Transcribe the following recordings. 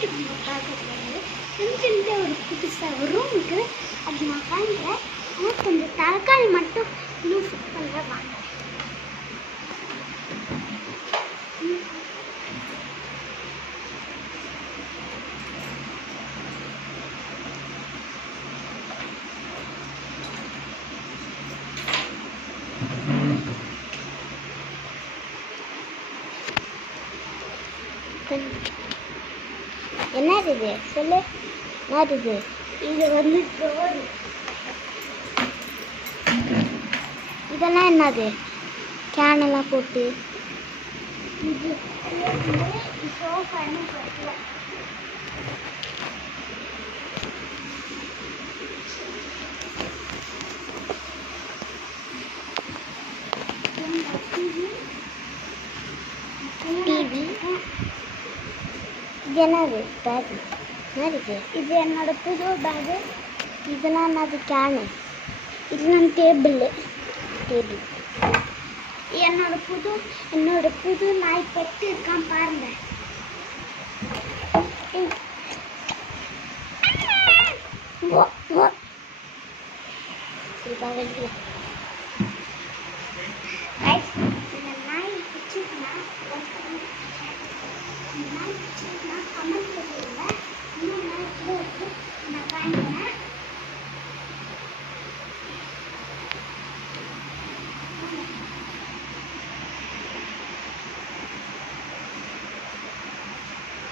YouTube பார்க்கறது சின்ன ஒரு புதுசாக ஒரு ரூம் இருக்குது. அது நான் காண்கிறேன். ஆனால் கொஞ்சம் தக்காளி மட்டும் இன்னும் ஃபிட் பண்ணுற வாங்க. என்னது இது சொல்லு? என்னது இது? இது வந்து டோர். இதெல்லாம் என்னது? கேனெல்லாம் போட்டு இது சோஃபான்னு சொல்லல. டிவி. இது என்னது? பேக். என்னது இது? என்னோட புது பேகு. இதெல்லாம் என்னது? கேனு. இதெல்லாம் டேபிள். என்னோட புது நாய் பெட்டு இருக்கான் பாருங்க. இந்த நாய் பிடிச்சிருக்குன்னா கமெண்ட் பண்ணுங்க. இன்னும் நாய் கூட இருக்கு, நான் காண்கிறேன்.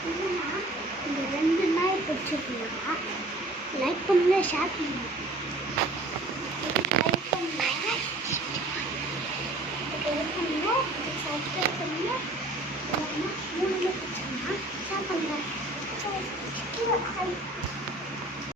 இல்லைன்னா இந்த 2 நாய் பிடிச்சிருக்குன்னா லைக் பண்ணுங்க, ஷேர் பண்ணுங்க. லைக் பண்ணுங்க, சப்ஸ்கிரைப் பண்ணுங்க. இல்லைன்னா 3 பிடிச்சிருந்தா ஷேர் பண்ணுங்க.